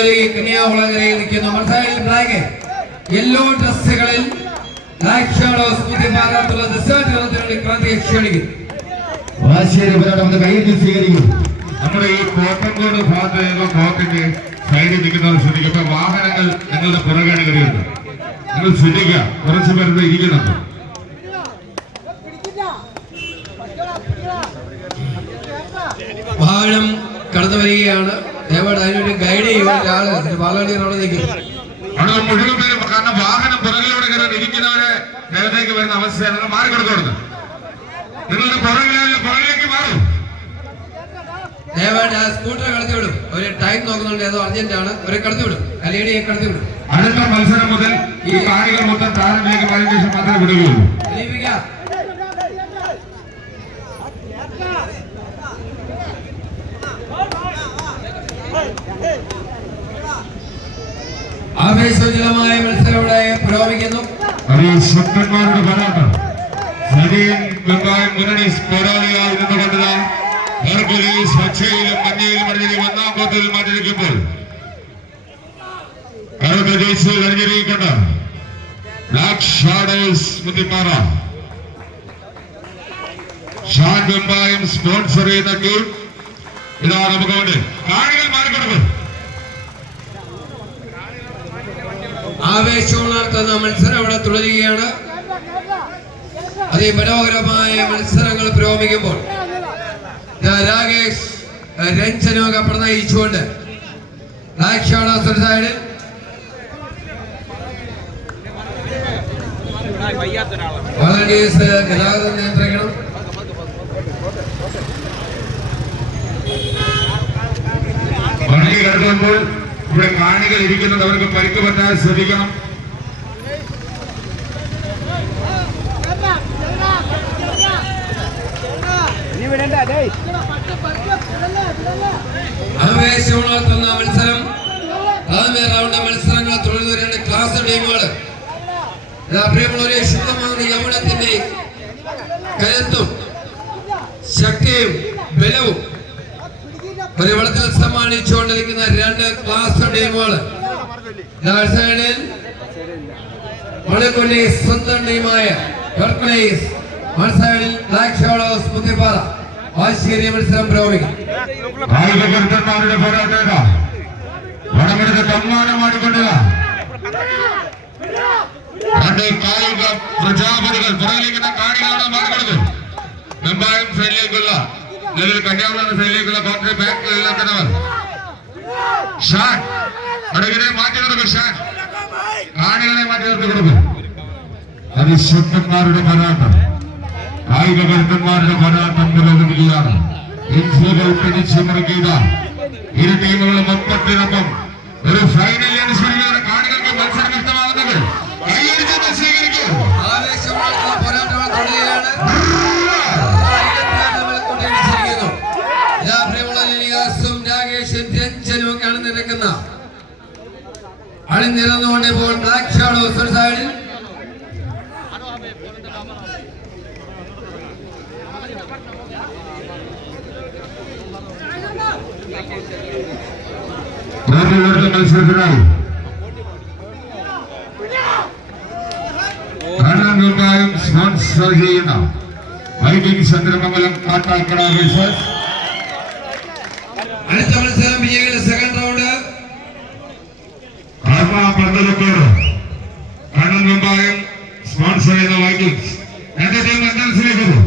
ജോലി കന്യാകുളങ്ങരയിൽ നിൽക്കുന്നു. മത്സരത്തിൽ ബ്ലാക്ക് യെല്ലോ ഡ്രസ്സുകളിൽ ബ്ലാക്ക് ഷാഡോസ് പുതിയപാറത്തുള്ള ദിശാചരണത്തിനുവേണ്ടി ക്രാന്തിയെ ക്ഷണിക്കുന്നു. വാശിയേറിയ പോരാട്ടം ഒന്ന് കയ്യിൽ സ്വീകരിക്കും. നമ്മുടെ ഈ കോട്ടങ്കോട് ഭാഗത്ത് കോർട്ടിന്റെ സൈഡിൽ നിൽക്കുന്നവർ ശ്രദ്ധിക്കുക. ഇപ്പൊ വാഹനങ്ങൾ നിങ്ങളുടെ പുറകെയാണ് കയറിയത്. നിങ്ങൾ ശ്രദ്ധിക്കുക, കുറച്ചു പേരുടെ ഇരിക്കുന്നുണ്ട്. വാഹനം കടന്നു വരികയാണ്. ദയവായിട്ട് അതിനൊരു ഗൈഡ് ചെയ്യുവാൻ ആള് പാലാടിയർ അവിടെ നിൽക്കും. അവിടെ മുഴുവൻ പേരും, കാരണം വാഹനം പുറകിലൂടെ കയറാൻ ഇരിക്കുന്നവരെ നേരത്തേക്ക് വരുന്ന അവസ്ഥയാണ്. നിങ്ങൾ മാറിക്കൊടുത്തോടുന്നത്. നിങ്ങളുടെ പുറകിലേക്ക് മാറും. ദയവായിട്ട് ആ സ്കൂട്ടർ കടത്തിവിടും. ഒരു ടൈം നോക്കുന്നുണ്ട്, ഏതോ അർജന്റ് ആണ്. ഒരു കടത്തിവിടും, ലേഡിയെ കടത്തിവിടും. അടുത്ത മത്സരം മുതൽ ഈ കാണികൾ മൊത്തം താരത്തിലേക്ക് മാറിയ ശേഷം മാത്രമേ വിടുകയുള്ളൂ. ആവേശോജ്വലമായ മത്സരം ഇവിടെ പുരോഗമിക്കുന്നു. ശക്തന്മാരുടെ പോരാട്ടം. മുന്നണി പോരാളിയായി നിന്നുകൊണ്ടത് ഹെർബലീസ് പച്ചയിലും മഞ്ഞയിലും അണിഞ്ഞി ഒന്നാം പത്തിൽ മാറ്റിരിക്കുമ്പോൾ അടുത്ത ജയിച്ചിൽ അണിഞ്ഞിരിക്കൊണ്ട് black shadows Muthippara Shan Vembayam sponsor ചെയ്യുന്ന ടീം ഇതാ നമുക്കുണ്ട്. കാണികൾ മാറിക്കൊടുക്കും. ആവേശമുണർത്തുന്ന മത്സരം ഇവിടെ തുടരുകയാണ്. അതിമനോഹരമായ മത്സരങ്ങൾ പുരോഗമിക്കുമ്പോൾ രാകേഷ് രഞ്ജനൊക്കെ പ്രണയിച്ചുകൊണ്ട് ബ്ലാക്ക് ഷാഡോസ് സൈഡിൽ വളണ്ടിയേഴ്സ് ഗതാഗതം നിയന്ത്രിക്കണം. വണ്ടി കടക്കുമ്പോൾ ഇവിടെ കാണികൾ ഇരിക്കുന്നത് അവർക്ക് പരിക്ക് പറ്റാൻ ശ്രദ്ധിക്കണം. ആവേശമുണർത്തുന്ന മത്സരം. റൗണ്ട് മത്സരങ്ങൾ തുടരുന്ന രണ്ട് ക്ലാസ് ടീമുകൾ. പ്രിയമുള്ളവരെ, ശുദ്ധമായ യൗവനത്തിന്റെ കരുത്തും ശക്തിയും ബലവും ഒരു വെള്ളത്തിൽ സമ്മാനിച്ചുകൊണ്ടിരിക്കുന്ന രണ്ട് ക്ലാസ് ടീമുകൾ. സൈഡിൽ മണിക്കൊല്ലി സ്വന്തം ടീമായ മത്സരത്തിൽ ബ്ലാക്ക് ഷാഡോസ് മുത്തിപ്പാറ വാശിയേറിയ മത്സരം പുരോഗമിക്കും. കായികകർത്തന്മാരുടെ പോരാട്ടേക വടമെടുത്ത് സമ്മാനമാടിക്കൊണ്ടുക രണ്ട് കായിക പ്രജാപതികൾ പുറകിലിരിക്കുന്ന കാണികളോട് മാറിക്കൊടുക്കും. വെമ്പായം സൈഡിലേക്കുള്ള നിലവിൽ കന്യാകുളങ്ങര സൈഡിലേക്കുള്ള കോർട്ടറി ബാക്കിലെത്തുന്നവർ ഷാൻ വടകിനെ മാറ്റി നിർത്തും. ഷാൻ കാണികളെ മാറ്റി നിർത്തി കൊടുക്കും. അതിശക്തന്മാരുടെ പോരാട്ടം, കായിക കരുത്തന്മാരുടെ പോരാട്ടം പുരോഗമിക്കുകയാണ്. ഇഞ്ചുകൾ പിടിച്ചു മുറുക്കിയ ഇരു ടീമുകളും മൊത്തത്തിനൊപ്പം ഒരു ഫൈനൽ അനുസരിച്ചാണ് കാണികൾക്ക് മത്സരം വ്യക്തമാകുന്നത്. അണിനിരന്നുകൊണ്ട് ഇപ്പോൾ ബ്ലാക്ക് ഷാഡോസ് സൈഡിൽ മത്സരത്തിനായി സ്പോൺസർ ചെയ്യുന്ന വൈകിങ് ചന്ദ്രമംഗലം കാട്ടാക്കട റേസേഴ്സ്. അടുത്ത മത്സരം വിജയികളുടെ second round. Panthalathodu Kannan Vembayam sponsor ചെയ്യുന്ന വൈകിങ്സ്. എന്റെ ടീം എൻട്രൻസിലേക്ക് പോകും.